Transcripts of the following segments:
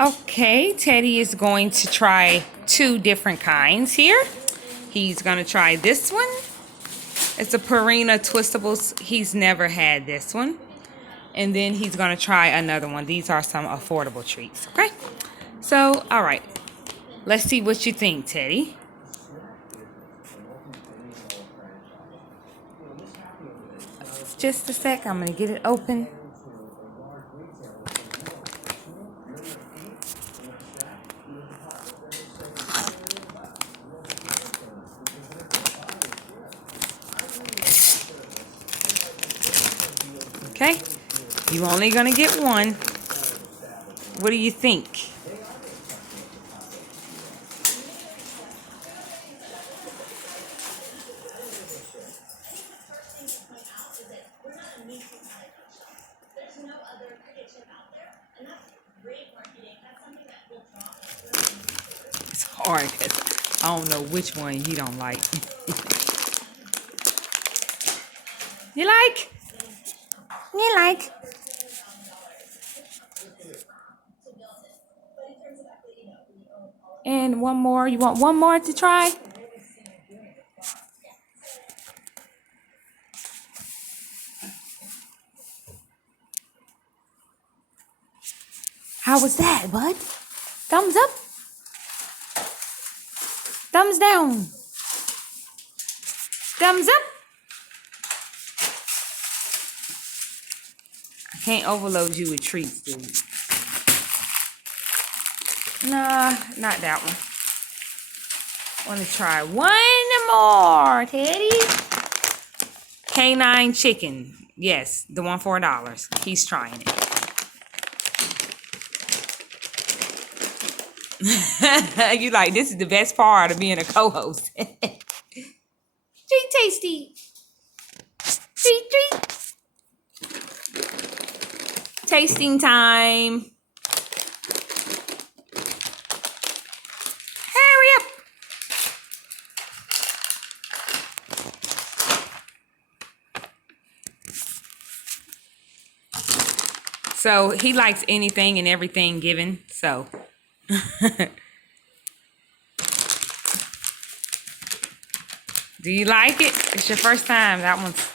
Okay, Teddy is going to try 2 different kinds here. He's going to try this one. It's a Purina Twistables. He's never had this one. And then he's going to try another one. These are some affordable treats, okay? So, all right. Let's see what you think, Teddy. Just a sec. I'm going to get it open. Okay, you're only gonna get one. What do you think? It's hard. I don't know which one you don't like. You like? You like? And one more. You want one more to try? How was that, bud? Thumbs up? Thumbs down? Thumbs up? I can't overload you with treats, dude. Nah, not that one. Want to try one more, Teddy. Canine chicken. Yes, the one for $1. He's trying it. You like, this is the best part of being a co-host. Treat tasty. Treat. Tasting time. Hurry up. So he likes anything and everything given, so. Do you like it? It's your first time. That one's.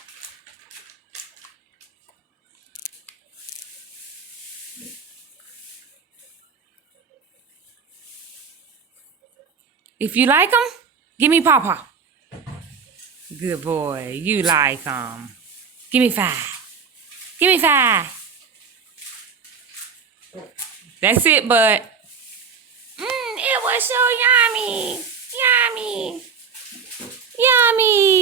If you like them, give me Papa. Good boy. You like them. Give me 5. Give me 5. That's it, bud. It was so yummy. Yummy. Yummy.